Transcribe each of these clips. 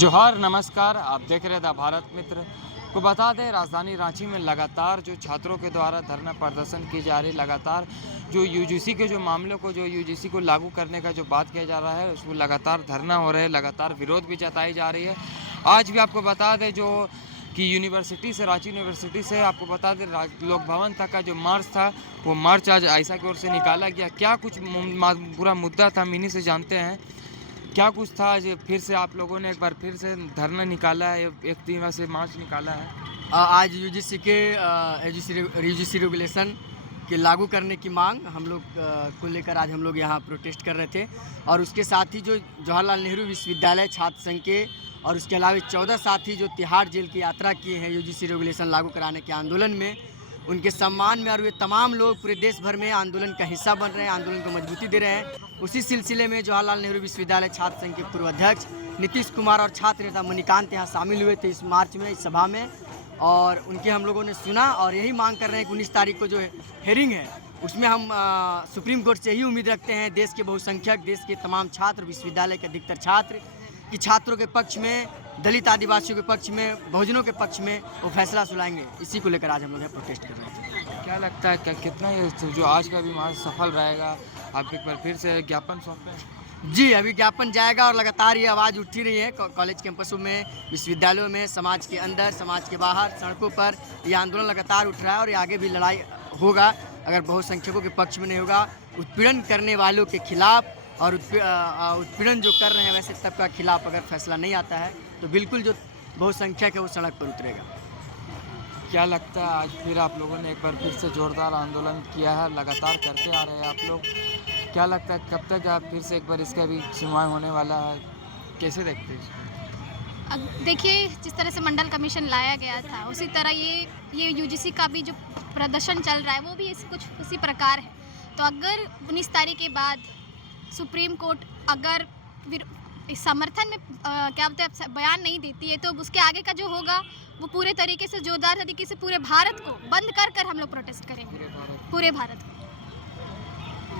जोहार नमस्कार, आप देख रहे थे भारत मित्र। को बता दें, राजधानी रांची में लगातार जो छात्रों के द्वारा धरना प्रदर्शन की जा रही, लगातार जो यूजीसी के जो मामलों को, जो यूजीसी को लागू करने का जो बात किया जा रहा है, उसको लगातार धरना हो रहे हैं, लगातार विरोध भी जताई जा रही है। आज भी आपको बता दें जो कि यूनिवर्सिटी से, रांची यूनिवर्सिटी से आपको बता दें लोक भवन तक का जो मार्च था, वो मार्च आज आयशा की ओर से निकाला गया। क्या कुछ पूरा मुद्दा था, मिनी से जानते हैं क्या कुछ था। आज फिर से आप लोगों ने एक बार फिर से धरना निकाला है, एक दिन से मार्च निकाला है। आज यूजीसी के यूजीसी रेगुलेशन के लागू करने की मांग हम लोग को लेकर आज हम लोग यहाँ प्रोटेस्ट कर रहे थे। और उसके साथ ही जो जवाहरलाल नेहरू विश्वविद्यालय छात्र संघ के और उसके अलावा 14 साथी जो तिहाड़ जेल की यात्रा किए हैं यूजीसी रेगुलेशन लागू कराने के आंदोलन में, उनके सम्मान में, और वे तमाम लोग पूरे देश भर में आंदोलन का हिस्सा बन रहे हैं, आंदोलन को मजबूती दे रहे हैं। उसी सिलसिले में जवाहरलाल नेहरू विश्वविद्यालय छात्र संघ के पूर्व अध्यक्ष नीतीश कुमार और छात्र नेता मणिकांत यहाँ शामिल हुए थे इस मार्च में, इस सभा में, और उनके हम लोगों ने सुना और यही मांग कर रहे हैं कि 19 तारीख को जो हेयरिंग है उसमें हम सुप्रीम कोर्ट से ही उम्मीद रखते हैं, देश के बहुसंख्यक, देश के तमाम छात्र, विश्वविद्यालय के अधिकतर छात्र, कि छात्रों के पक्ष में, दलित आदिवासियों के पक्ष में, बहुजनों के पक्ष में वो फैसला सुनाएंगे। इसी को लेकर आज हम लोग प्रोटेस्ट कर रहे थे। क्या लगता है कितना ये जो आज का भी मार्च सफल रहेगा? आप एक बार फिर से ज्ञापन सौंपें? जी, अभी ज्ञापन जाएगा और लगातार ये आवाज़ उठी रही है कॉलेज कैंपसों में, विश्वविद्यालयों में, समाज के अंदर, समाज के बाहर, सड़कों पर ये आंदोलन लगातार उठ रहा है। और ये आगे भी लड़ाई होगा अगर बहुसंख्यकों के पक्ष में नहीं होगा। उत्पीड़न करने वालों के खिलाफ और उत्पीड़न जो कर रहे हैं वैसे तबका खिलाफ अगर फैसला नहीं आता है तो बिल्कुल जो बहुसंख्यक है वो सड़क पर उतरेगा। क्या लगता है आज फिर आप लोगों ने एक बार फिर से जोरदार आंदोलन किया है, लगातार करते आ रहे हैं आप लोग। क्या लगता है कब तक आप फिर से एक बार इसका भी सुनवाई होने वाला है? कैसे देखते हैं? देखिए, जिस तरह से मंडल कमीशन लाया गया था उसी तरह ये यूजीसी का भी जो प्रदर्शन चल रहा है वो भी कुछ उसी प्रकार है। तो अगर 19 तारीख के बाद सुप्रीम कोर्ट अगर इस समर्थन में क्या बोलते हैं बयान नहीं देती है तो उसके आगे का जो होगा वो पूरे तरीके से, जोरदार तरीके से पूरे भारत को बंद कर हम लोग प्रोटेस्ट करेंगे, पूरे भारत को।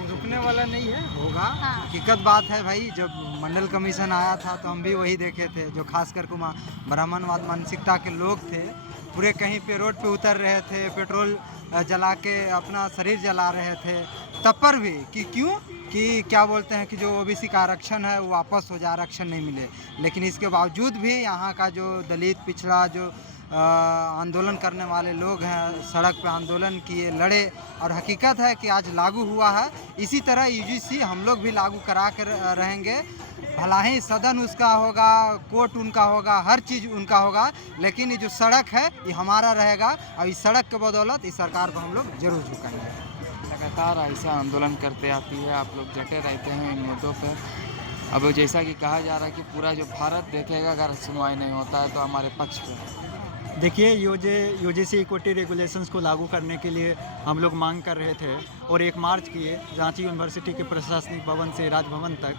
रुकने वाला नहीं है, होगा। हाँ। हकीकत बात है भाई, जब मंडल कमीशन आया था तो हम भी वही देखे थे, जो खासकर ब्राह्मणवाद मानसिकता के लोग थे, पूरे कहीं पे रोड पे उतर रहे थे, पेट्रोल जला के अपना शरीर जला रहे थे, तब पर भी कि क्यों, कि क्या बोलते हैं कि जो ओबीसी का आरक्षण है वो वापस हो जाए, आरक्षण नहीं मिले। लेकिन इसके बावजूद भी यहाँ का जो दलित, पिछड़ा, जो आंदोलन करने वाले लोग हैं, सड़क पे आंदोलन किए, लड़े, और हकीकत है कि आज लागू हुआ है। इसी तरह यूजीसी हम लोग भी लागू करा कर रहेंगे। भला ही सदन उसका होगा, कोर्ट उनका होगा, हर चीज़ उनका होगा, लेकिन ये जो सड़क है ये हमारा रहेगा, और इस सड़क के बदौलत इस सरकार को हम लोग जरूर झुकाएंगे। लगातार ऐसा आंदोलन करते आती है, आप लोग डटे रहते हैं इन मुद्दों पर। अब जैसा कि कहा जा रहा है कि पूरा जो भारत देखेगा अगर सुनवाई नहीं होता है तो हमारे पक्ष पे। देखिए, यूजीसी इक्विटी रेगुलेशंस को लागू करने के लिए हम लोग मांग कर रहे थे और एक मार्च किए रांची यूनिवर्सिटी के प्रशासनिक भवन से राजभवन तक।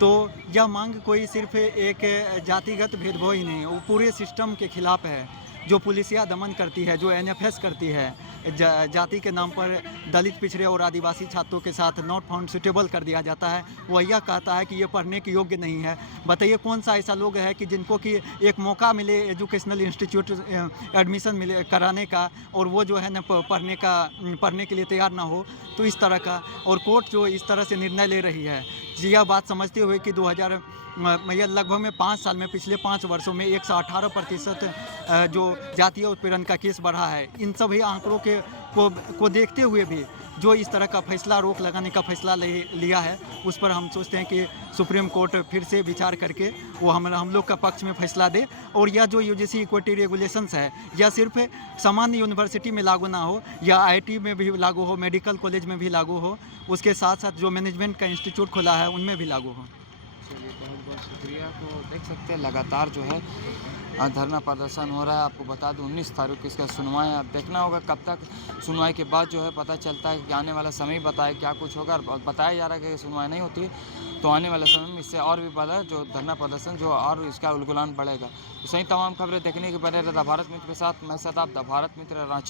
तो यह मांग कोई सिर्फ एक जातिगत भेदभाव ही नहीं, वो पूरे सिस्टम के खिलाफ है, जो पुलिसिया दमन करती है, जो एनएफएस करती है, जाति के नाम पर दलित, पिछड़े और आदिवासी छात्रों के साथ नॉट फाउंड सुटेबल कर दिया जाता है। वो यह कहता है कि ये पढ़ने के योग्य नहीं है। बताइए कौन सा ऐसा लोग है कि जिनको कि एक मौका मिले एजुकेशनल इंस्टीट्यूट एडमिशन मिले कराने का, और वो जो है ना पढ़ने के लिए तैयार ना हो। तो इस तरह का, और कोर्ट जो इस तरह से निर्णय ले रही है, यह बात समझते हुए कि 2000 लगभग में 5 साल में, पिछले 5 वर्षों में 118% जो जातीय उत्पीड़न का केस बढ़ा है। इन सभी आंकड़ों को देखते हुए भी जो इस तरह का फैसला, रोक लगाने का फैसला लिया है, उस पर हम सोचते हैं कि सुप्रीम कोर्ट फिर से विचार करके वो हम लोग का पक्ष में फैसला दे। और यह जो यूजीसी इक्विटी रेगुलेशंस है, यह सिर्फ सामान्य यूनिवर्सिटी में लागू ना हो, या आईआईटी में भी लागू हो, मेडिकल कॉलेज में भी लागू हो, उसके साथ साथ जो मैनेजमेंट का इंस्टीट्यूट खुला है उनमें भी लागू हो। चलिए, बहुत बहुत शुक्रिया। तो देख सकते हैं लगातार जो है धरना प्रदर्शन हो रहा है। आपको बता दूं 19 तारीख को इसका सुनवाई है। अब देखना होगा कब तक, सुनवाई के बाद जो है पता चलता है कि आने वाला समय बताए क्या कुछ होगा। और बताया जा रहा है कि सुनवाई नहीं होती तो आने वाले समय में इससे और भी बड़ा जो धरना प्रदर्शन जो और इसका उलगुलान बढ़ेगा। तो सही तमाम खबरें देखने के बने रहता भारत मित्र के साथ। मैं सदाब, भारत मित्र, रांची।